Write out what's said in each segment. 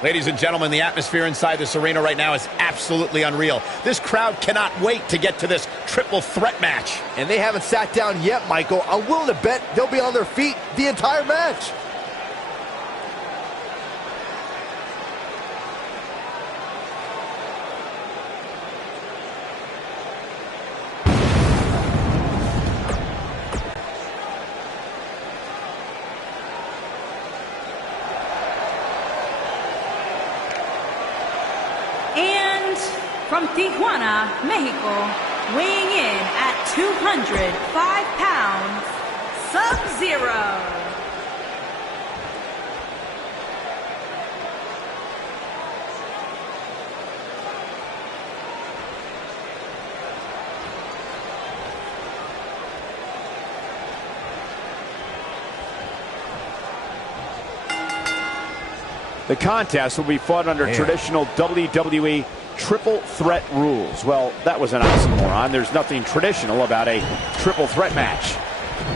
Ladies and gentlemen, the atmosphere inside this arena right now is absolutely unreal. This crowd cannot wait to get to this triple threat match. And they haven't sat down yet, Michael. I'm willing to bet they'll be on their feet the entire match. From Tijuana, Mexico, weighing in at 205 pounds, Sub-Zero. The contest will be fought under traditional WWE triple threat rules. Well, that was an oxymoron. There's nothing traditional about a triple threat match.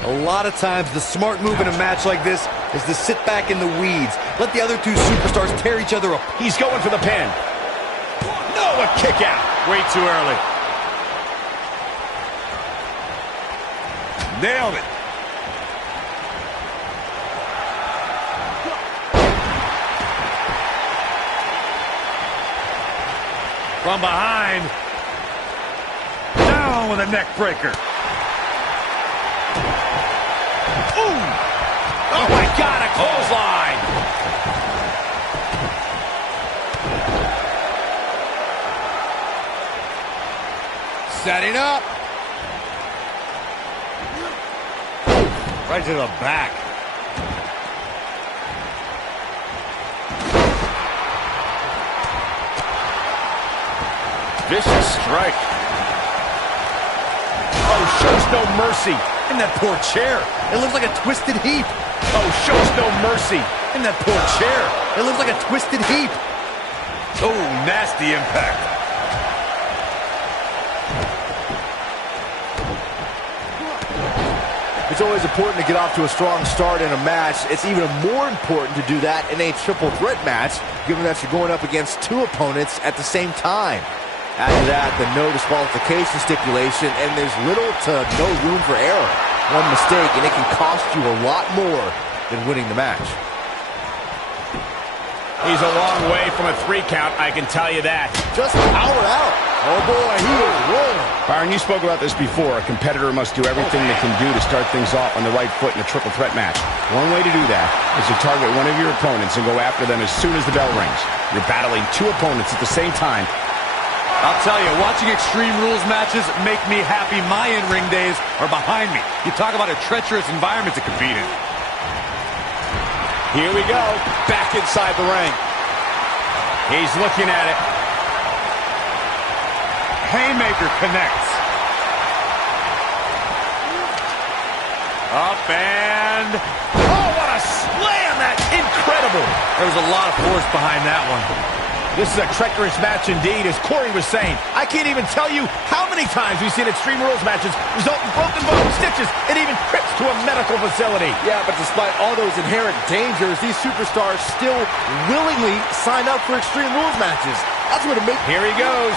A lot of times the smart move in a match like this is to sit back in the weeds. Let the other two superstars tear each other up. He's going for the pin. No, a kick out. Way too early. Nailed it. From behind. Down with a neck breaker. Ooh! Oh my God, a clothesline! Setting up. Right to the back. Vicious strike. Oh, shows no mercy. In that poor chair. It looks like a twisted heap. Oh, shows no mercy. In that poor chair. It looks like a twisted heap. Oh, nasty impact. It's always important to get off to a strong start in a match. It's even more important to do that in a triple threat match, given that you're going up against two opponents at the same time. After that, the no disqualification stipulation, and there's little to no room for error. One mistake, and it can cost you a lot more than winning the match. He's a long way from a 3 count, I can tell you that. Just power out. Oh boy, he is rolling. Byron, you spoke about this before. A competitor must do everything they can do to start things off on the right foot in a triple threat match. One way to do that is to target one of your opponents and go after them as soon as the bell rings. You're battling two opponents at the same time. I'll tell you, watching Extreme Rules matches make me happy. My in-ring days are behind me. You talk about a treacherous environment to compete in. Here we go, back inside the ring. He's looking at it. Haymaker connects. Up and... Oh, what a slam! That's incredible. There was a lot of force behind that one. This is a treacherous match indeed, as Corey was saying. I can't even tell you how many times we've seen Extreme Rules matches result in broken bones, stitches, and even trips to a medical facility. Yeah, but despite all those inherent dangers, these superstars still willingly sign up for Extreme Rules matches. That's what it makes... Here he goes.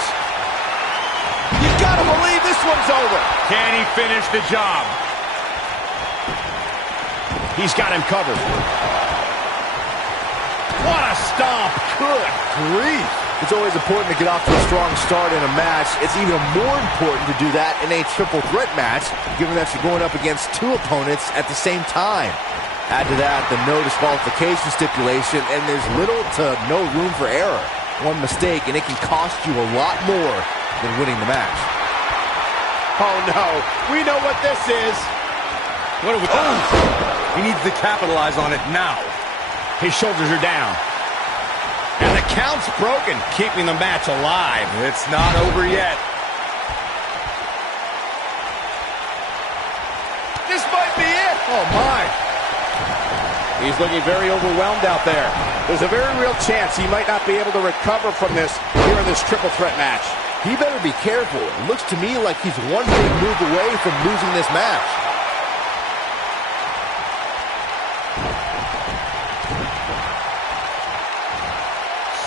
You gotta believe this one's over. Can he finish the job? He's got him covered. What a stomp. Good grief. It's always important to get off to a strong start in a match. It's even more important to do that in a triple threat match, given that you're going up against two opponents at the same time. Add to that the no disqualification stipulation, and there's little to no room for error. One mistake, and it can cost you a lot more than winning the match. Oh, no. We know what this is. What are we... Oh! He needs to capitalize on it now. His shoulders are down. And the count's broken, keeping the match alive. It's not over yet. This might be it. Oh, my. He's looking very overwhelmed out there. There's a very real chance he might not be able to recover from this here in this triple threat match. He better be careful. It looks to me like he's one big move away from losing this match.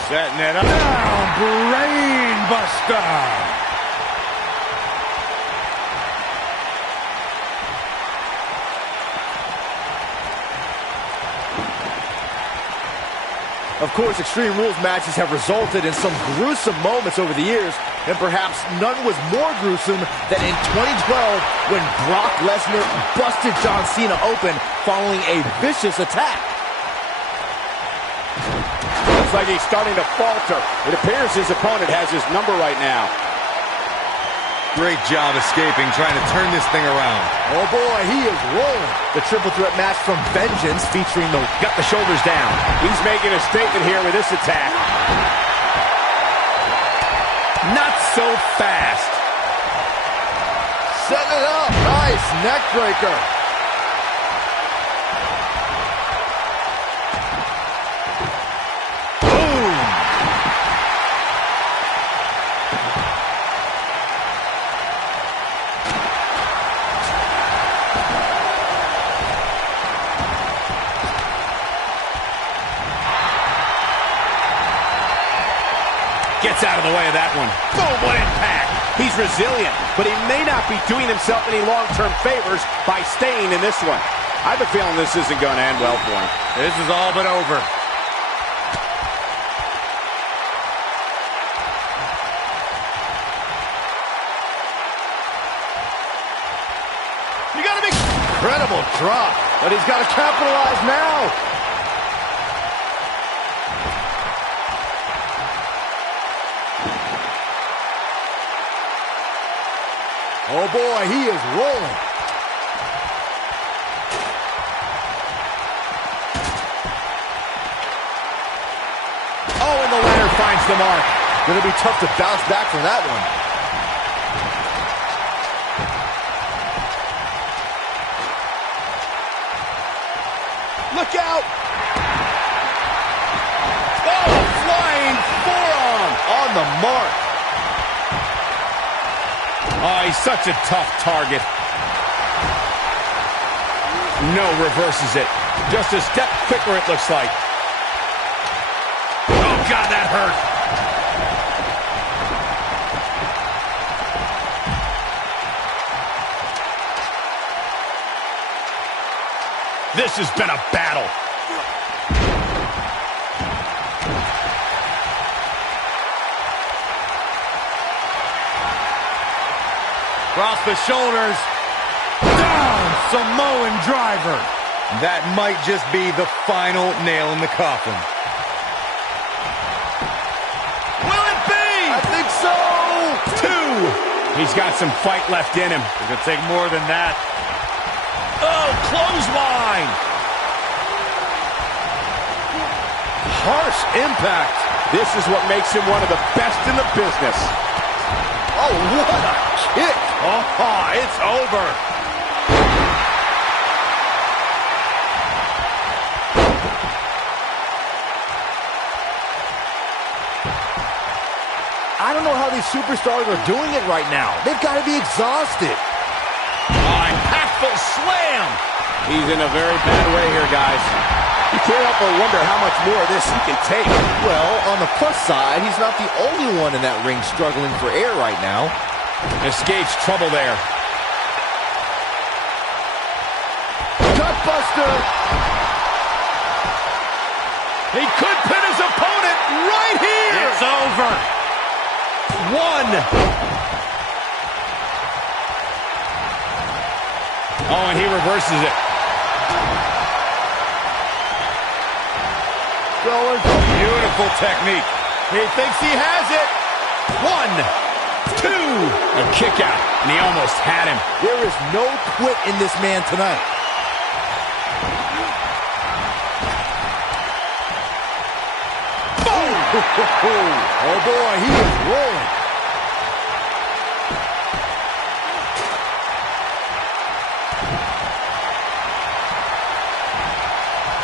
Setting it up. Down, brain buster. Of course, Extreme Rules matches have resulted in some gruesome moments over the years, and perhaps none was more gruesome than in 2012 when Brock Lesnar busted John Cena open following a vicious attack. Looks like he's starting to falter. It appears his opponent has his number right now. Great job escaping, trying to turn this thing around. Oh boy, he is rolling. The triple threat match from Vengeance featuring the... Got the shoulders down. He's making a statement here with this attack. Not so fast. Setting it up. Nice neck breaker. Gets out of the way of that one. Boom, what impact. He's resilient, but he may not be doing himself any long-term favors by staying in this one. I have a feeling this isn't going to end well for him. This is all but over. You gotta be... Incredible drop, but he's got to capitalize now. Oh boy, he is rolling. Oh, and the ladder finds the mark. Gonna be tough to bounce back from that one. Look out! Oh, flying forearm! On the mark. Oh, he's such a tough target. No, reverses it. Just a step quicker, it looks like. Oh, God, that hurt. This has been a battle. Across the shoulders. Down, Samoan driver. That might just be the final nail in the coffin. Will it be? I think so. 2. He's got some fight left in him. It's going to take more than that. Oh, clothesline. Harsh impact. This is what makes him one of the best in the business. Oh, what a kick. Oh, it's over. I don't know how these superstars are doing it right now. They've got to be exhausted. Impactful slam. He's in a very bad way here, guys. You can't help but wonder how much more of this he can take. Well, on the plus side, he's not the only one in that ring struggling for air right now. Escapes trouble there. Gutbuster. He could pin his opponent right here. It's over. 1. Oh, and he reverses it. Going. Beautiful technique. He thinks he has it. 1, 2. A kick out, and he almost had him. There is no quit in this man tonight. Boom! Oh boy, he is rolling.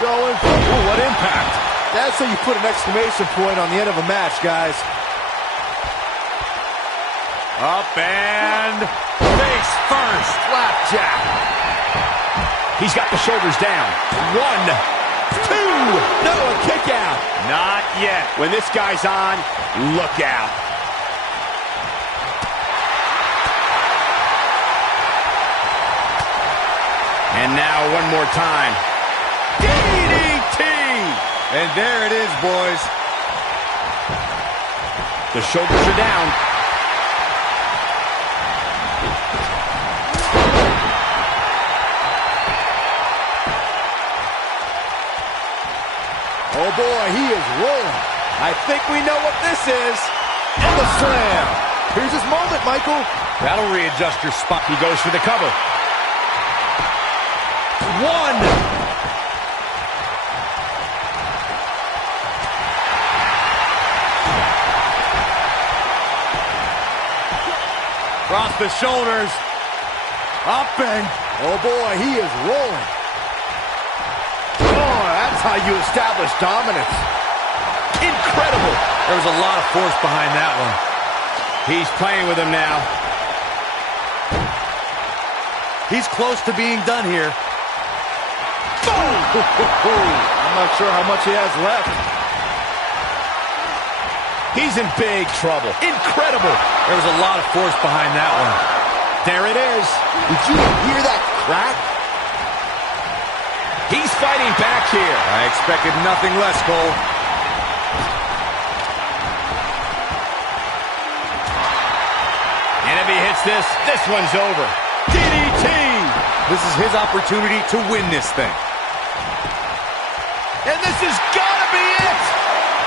Going. Ooh, what impact. That's how you put an exclamation point on the end of a match, guys. Up and face first. Flapjack. He's got the shoulders down. 1, 2. No, a kick out. Not yet. When this guy's on, look out. And now one more time. DDT! And there it is, boys. The shoulders are down. Oh boy, he is rolling. I think we know what this is. And the slam. Here's his moment, Michael. That'll readjust your spot. He goes for the cover. 1. Across the shoulders. Up and... Oh boy, he is rolling. Oh, that's how you establish dominance. Incredible. There was a lot of force behind that one. He's playing with him now. He's close to being done here. I'm not sure how much he has left. He's in big trouble. Incredible. There was a lot of force behind that one. There it is. Did you hear that crack? He's fighting back here. I expected nothing less, Cole. And if he hits this, this one's over. DDT! This is his opportunity to win this thing. And this has got to be it!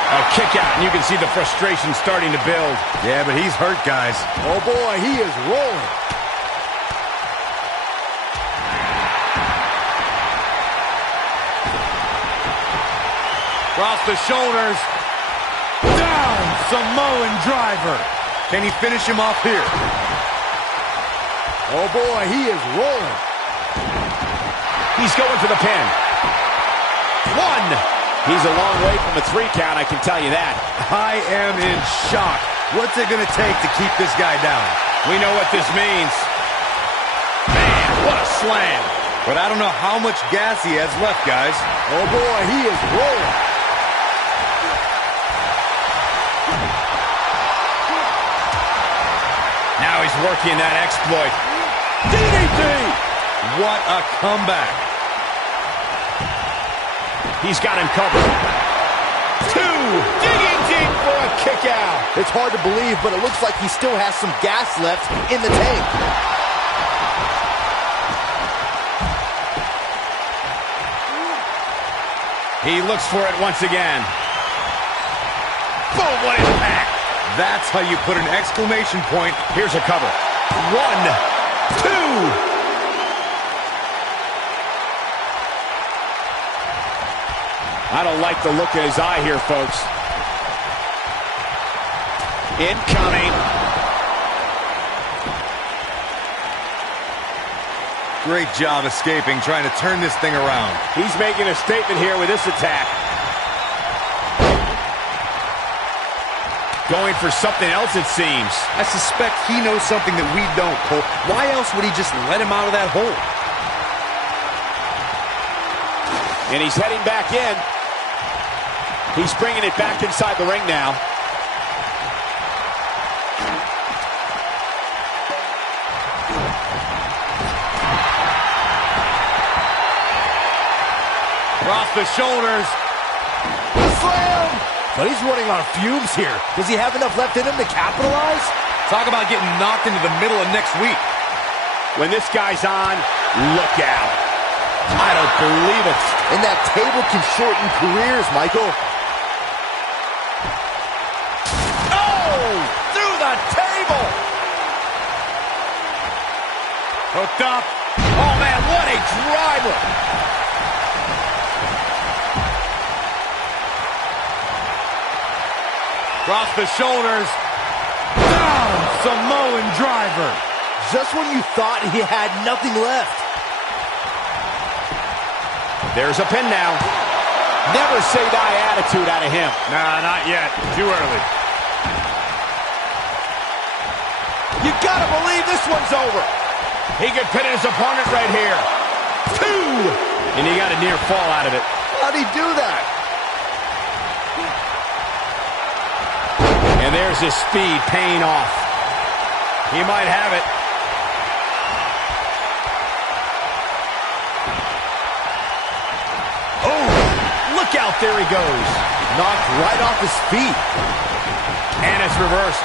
A kick out, and you can see the frustration starting to build. Yeah, but he's hurt, guys. Oh boy, he is rolling. Across the shoulders. Down, Samoan driver. Can he finish him off here? Oh boy, he is rolling. He's going for the pin. 1. He's a long way from a 3 count, I can tell you that. I am in shock. What's it going to take to keep this guy down? We know what this means. Man, what a slam. But I don't know how much gas he has left, guys. Oh boy, he is rolling. Now he's working that exploit. DDT! What a comeback. He's got him covered. 2! Digging deep for a kick out. It's hard to believe, but it looks like he still has some gas left in the tank. He looks for it once again. Boom, what impact. That's how you put an exclamation point. Here's a cover. 1, 2. I don't like the look in his eye here, folks. Incoming. Great job escaping, trying to turn this thing around. He's making a statement here with this attack. Going for something else, it seems. I suspect he knows something that we don't, Cole. Why else would he just let him out of that hole? And he's heading back in. He's bringing it back inside the ring now. Across the shoulders. Slam! But he's running on fumes here. Does he have enough left in him to capitalize? Talk about getting knocked into the middle of next week. When this guy's on, look out. I don't believe it. And that table can shorten careers, Michael. Oh! Through the table! Hooked up. Oh, man, what a driver! Across the shoulders. Down, Samoan driver. Just when you thought he had nothing left. There's a pin now. Never say die attitude out of him. Nah, not yet. Too early. You gotta believe this one's over. He could pin his opponent right here. 2! And he got a near fall out of it. How'd he do that? And there's his speed paying off. He might have it. Oh, look out, there he goes. Knocked right off his feet. And it's reversed.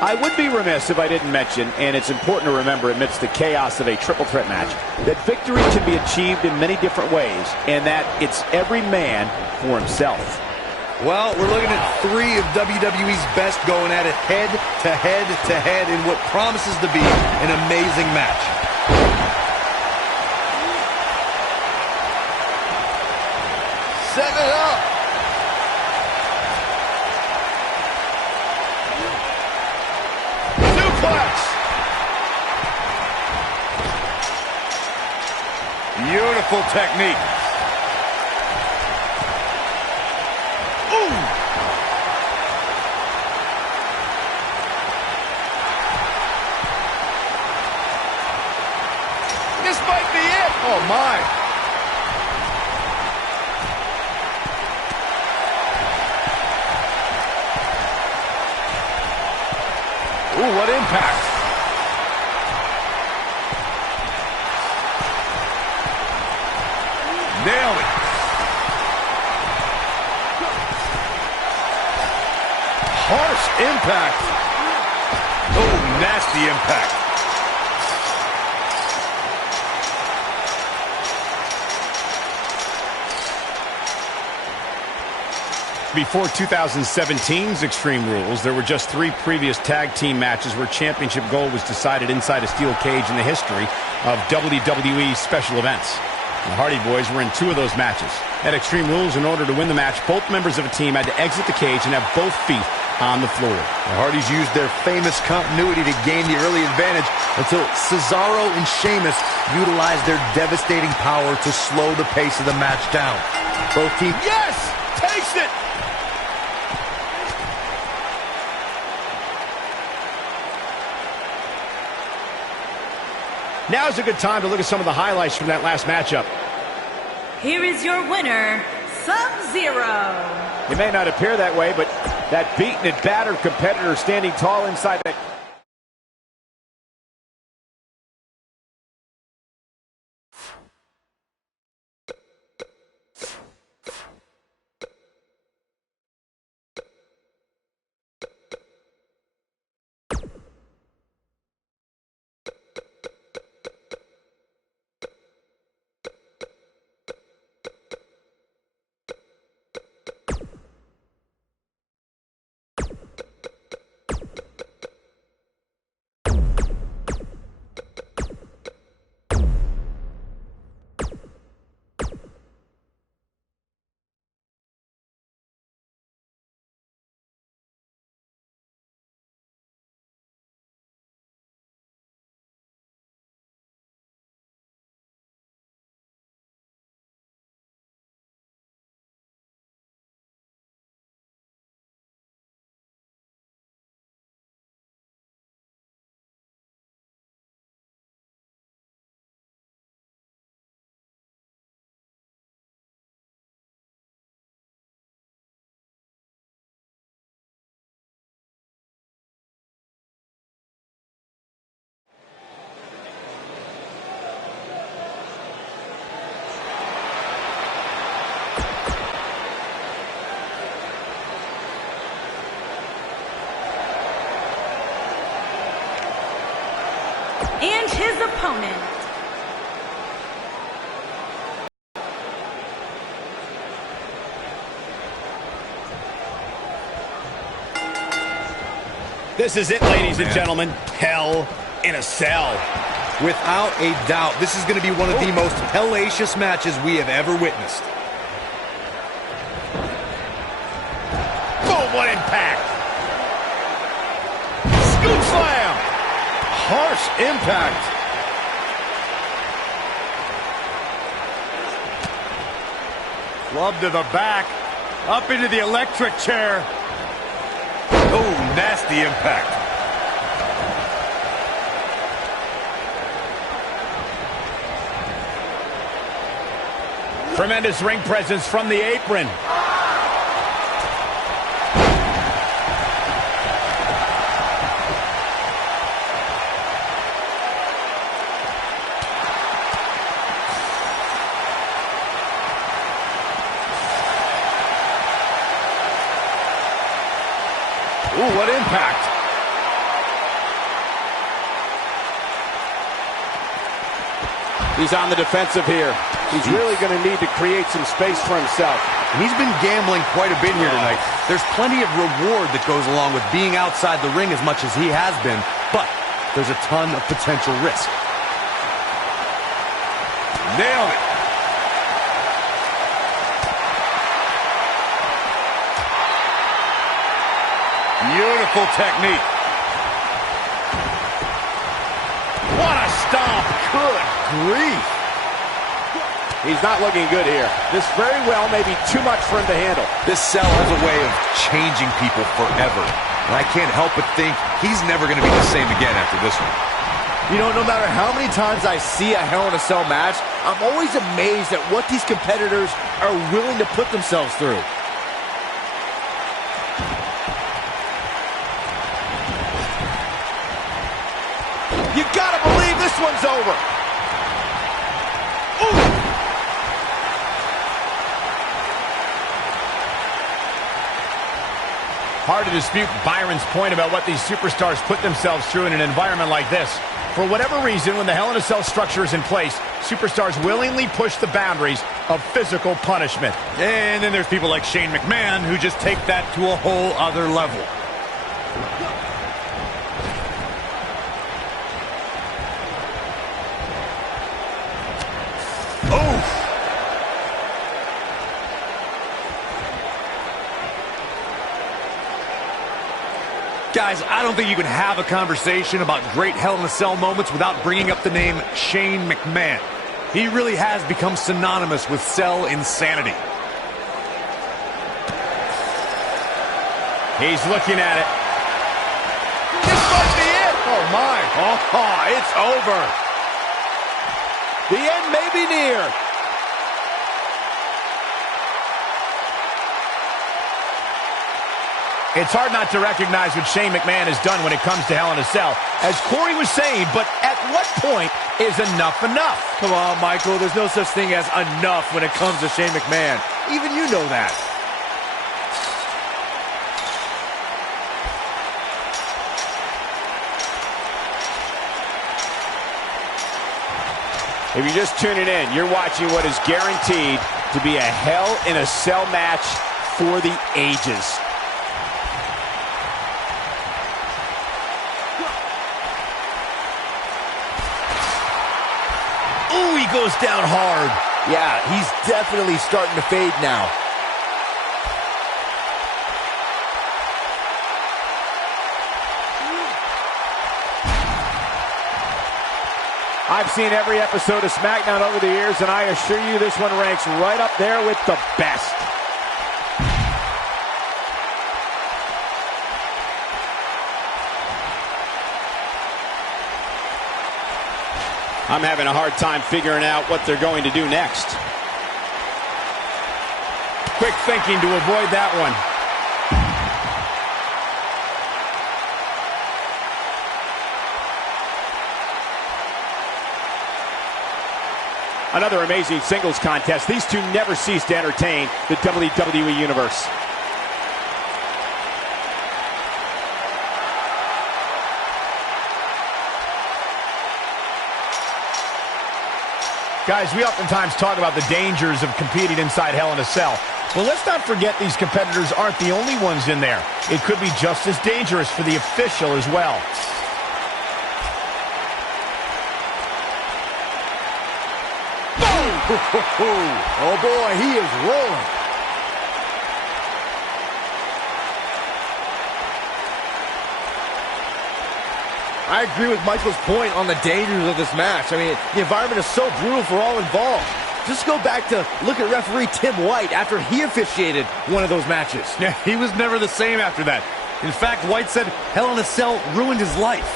I would be remiss if I didn't mention, and it's important to remember amidst the chaos of a triple threat match, that victory can be achieved in many different ways, and that it's every man for himself. Well, we're looking at three of WWE's best going at it head to head to head in what promises to be an amazing match. Set it up. Beautiful technique. Ooh. This might be it. Oh, my. Ooh, what impact. Nailed it. Harsh impact. Oh, nasty impact. Before 2017's Extreme Rules, there were just 3 previous tag team matches where championship gold was decided inside a steel cage in the history of WWE special events. The Hardy Boys were in 2 of those matches. At Extreme Rules, in order to win the match, both members of a team had to exit the cage and have both feet on the floor. The Hardys used their famous continuity to gain the early advantage until Cesaro and Sheamus utilized their devastating power to slow the pace of the match down. Both teams... Yes! Takes it! Now's a good time to look at some of the highlights from that last matchup. Here is your winner, Sub-Zero. He may not appear that way, but that beaten and battered competitor standing tall inside that... And his opponent, This is it, ladies and gentlemen. Hell in a Cell. Without a doubt, this is going to be one of the most hellacious matches we have ever witnessed. Boom, what impact! Scoop slam! Harsh impact. Club to the back, up into the electric chair. Oh, nasty impact. Tremendous ring presence from the apron. Ooh, what impact. He's on the defensive here. He's really going to need to create some space for himself. And he's been gambling quite a bit here tonight. There's plenty of reward that goes along with being outside the ring as much as he has been, but there's a ton of potential risk. Nailed it. Beautiful technique. What a stomp! Good grief. He's not looking good here. This very well may be too much for him to handle. This cell has a way of changing people forever. And I can't help but think he's never going to be the same again after this one. You know, no matter how many times I see a Hell in a Cell match, I'm always amazed at what these competitors are willing to put themselves through. You gotta believe this one's over. Ooh. Hard to dispute Byron's point about what these superstars put themselves through in an environment like this. For whatever reason, when the Hell in a Cell structure is in place, superstars willingly push the boundaries of physical punishment. And then there's people like Shane McMahon who just take that to a whole other level. Guys, I don't think you can have a conversation about great Hell in a Cell moments without bringing up the name Shane McMahon. He really has become synonymous with cell insanity. He's looking at it. This might be it. Oh, my. Oh, it's over. The end may be near. It's hard not to recognize what Shane McMahon has done when it comes to Hell in a Cell. As Corey was saying, but at what point is enough enough? Come on, Michael. There's no such thing as enough when it comes to Shane McMahon. Even you know that. If you're just tuning in, you're watching what is guaranteed to be a Hell in a Cell match for the ages. Ooh, he goes down hard. Yeah, he's definitely starting to fade now. I've seen every episode of SmackDown over the years, and I assure you this one ranks right up there with the best. I'm having a hard time figuring out what they're going to do next. Quick thinking to avoid that one. Another amazing singles contest. These two never cease to entertain the WWE Universe. Guys, we oftentimes talk about the dangers of competing inside Hell in a Cell. Well, let's not forget these competitors aren't the only ones in there. It could be just as dangerous for the official as well. Oh boy, he is rolling. I agree with Michael's point on the dangers of this match. I mean, the environment is so brutal for all involved. Just go back to look at referee Tim White after he officiated one of those matches. Yeah, he was never the same after that. In fact, White said Hell in a Cell ruined his life.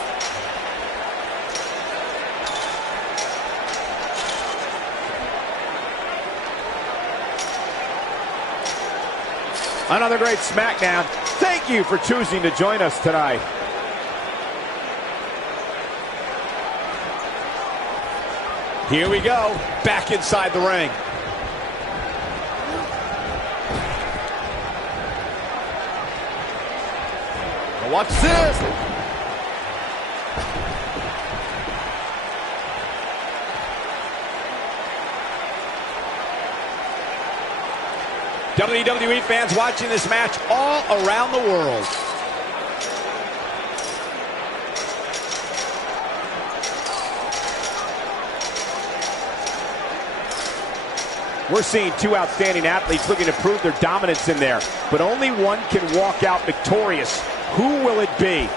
Another great SmackDown. Thank you for choosing to join us tonight. Here we go, back inside the ring. Now watch this. WWE fans watching this match all around the world. We're seeing two outstanding athletes looking to prove their dominance in there, but only one can walk out victorious. Who will it be?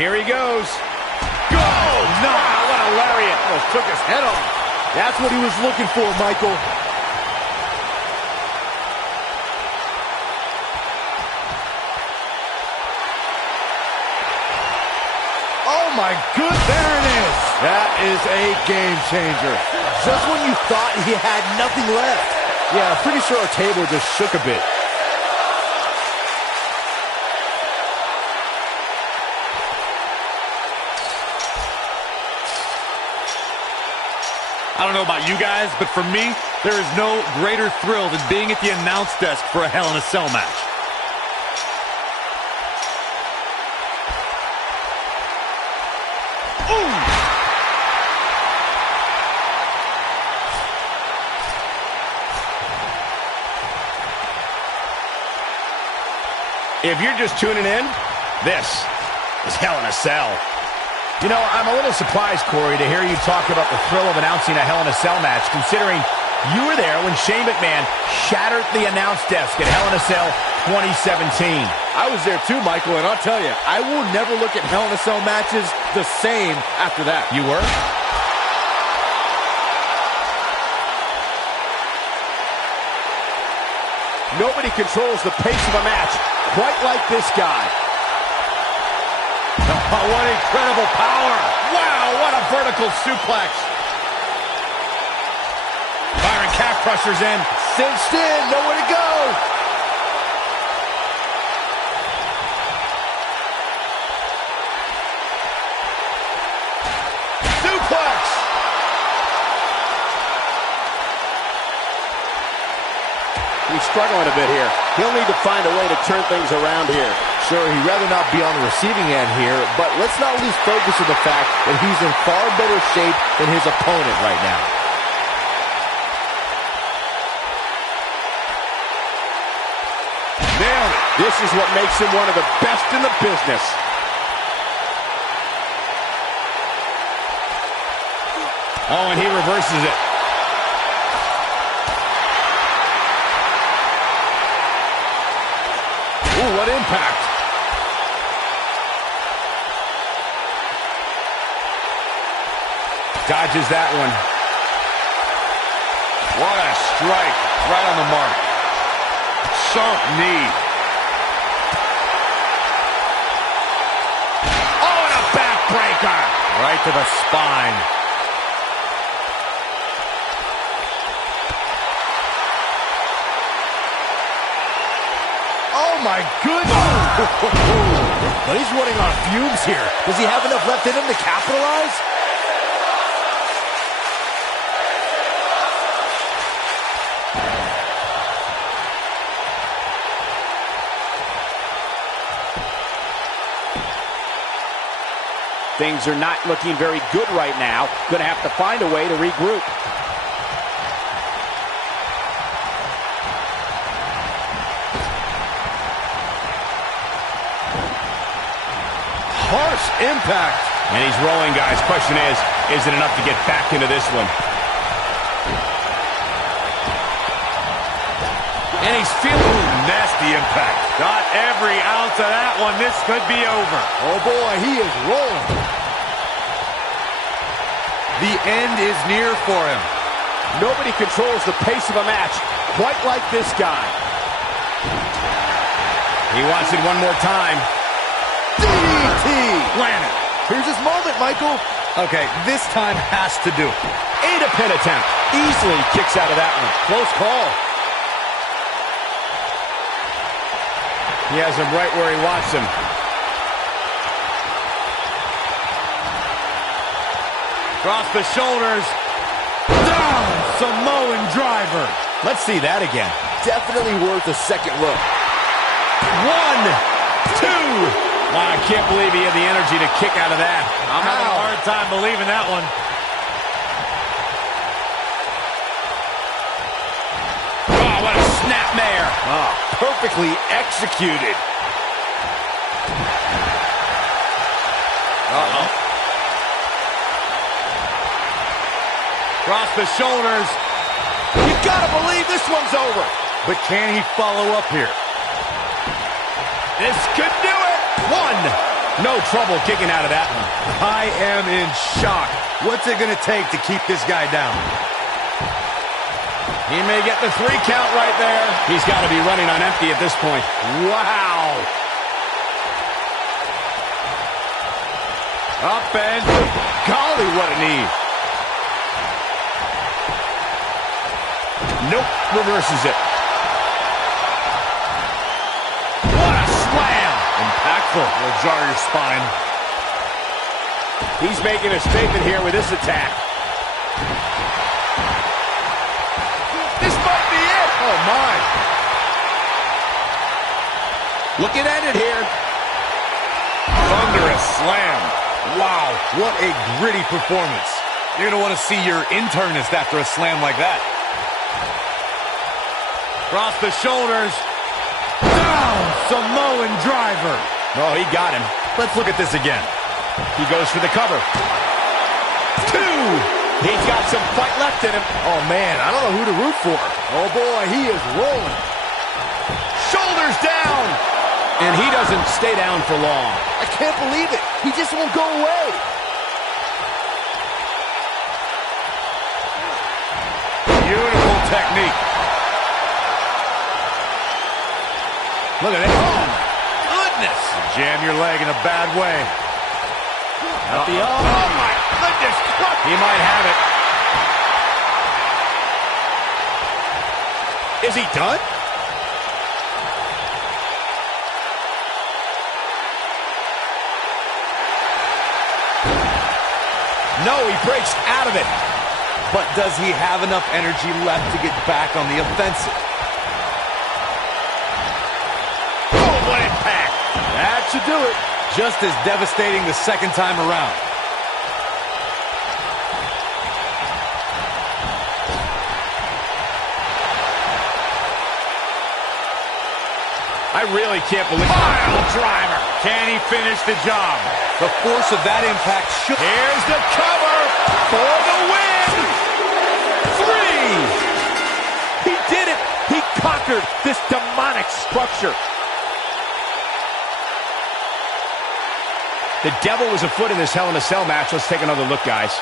Here he goes. Go! No! Wow, what a lariat. Almost took his head off. That's what he was looking for, Michael. Oh my good, there it is. That is a game changer. Just when you thought he had nothing left. Yeah, I'm pretty sure our table just shook a bit. I don't know about you guys, but for me, there is no greater thrill than being at the announce desk for a Hell in a Cell match. Ooh! If you're just tuning in, this is Hell in a Cell. You know, I'm a little surprised, Corey, to hear you talk about the thrill of announcing a Hell in a Cell match, considering you were there when Shane McMahon shattered the announce desk at Hell in a Cell 2017. I was there too, Michael, and I'll tell you, I will never look at Hell in a Cell matches the same after that. You were? Nobody controls the pace of a match quite like this guy. Oh, what incredible power! Wow, what a vertical suplex. Byron calf crusher's in. Cinched in, nowhere to go. Suplex. He's struggling a bit here. He'll need to find a way to turn things around here. Sure, he'd rather not be on the receiving end here, but let's not lose focus of the fact that he's in far better shape than his opponent right now. Nailed it. This is what makes him one of the best in the business. Oh, and he reverses it. Ooh, what impact. Dodges that one. What a strike. Right on the mark. Sharp knee. Oh, and a backbreaker. Right to the spine. Oh my goodness! But he's running on fumes here. Does he have enough left in him to capitalize? Things are not looking very good right now. Going to have to find a way to regroup. Harsh impact. And he's rolling, guys. Question is it enough to get back into this one? And he's feeling nasty impact. Got every ounce of that one. This could be over. Oh boy, he is rolling. The end is near for him. Nobody controls the pace of a match quite like this guy. He wants it one more time. DDT! Planet. Here's his moment, Michael. Okay, this time has to do. And a pin attempt. Easily kicks out of that one. Close call. He has him right where he wants him. Across the shoulders. Down! Samoan driver. Let's see that again. Definitely worth a second look. 1, 2. Wow, I can't believe he had the energy to kick out of that. I'm having a hard time believing that one. Oh, what a snapmare. Oh, perfectly executed. Uh-oh. Across the shoulders. You gotta believe this one's over. But can he follow up here? This could do it. 1. No trouble kicking out of that one. I am in shock. What's it going to take to keep this guy down? He may get the 3 count right there. He's got to be running on empty at this point. Wow. Up and... Golly, what a knee. Nope, reverses it. What a slam! Impactful. Will jar your spine. He's making a statement here with this attack. This might be it. Oh, my. Looking at it here. Thunderous slam. Wow, what a gritty performance. You're going to want to see your internist after a slam like that. Across the shoulders. Down! Samoan driver. Oh, he got him. Let's look at this again. He goes for the cover. 2. He's got some fight left in him. Oh, man, I don't know who to root for. Oh, boy, he is rolling. Shoulders down. And he doesn't stay down for long. I can't believe it. He just won't go away. Beautiful technique. Look at it. Oh, goodness. Jam your leg in a bad way. At the oh my goodness. He might have it. Is he done? No, he breaks out of it. But does he have enough energy left to get back on the offensive? Oh, what impact. That should do it. Just as devastating the second time around. I really can't believe... Pile driver. Can he finish the job? The force of that impact shook. Here's the cover for the win. 3. He did it. He conquered this demonic structure. The devil was afoot in this Hell in a Cell match. Let's take another look, guys.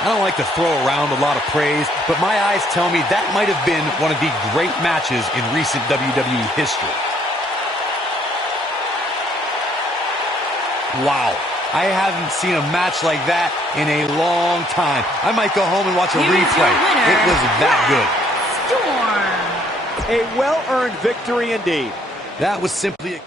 I don't like to throw around a lot of praise, but my eyes tell me that might have been one of the great matches in recent WWE history. Wow. I haven't seen a match like that in a long time. I might go home and watch a replay. It was that good. Storm. A well-earned victory indeed. That was simply a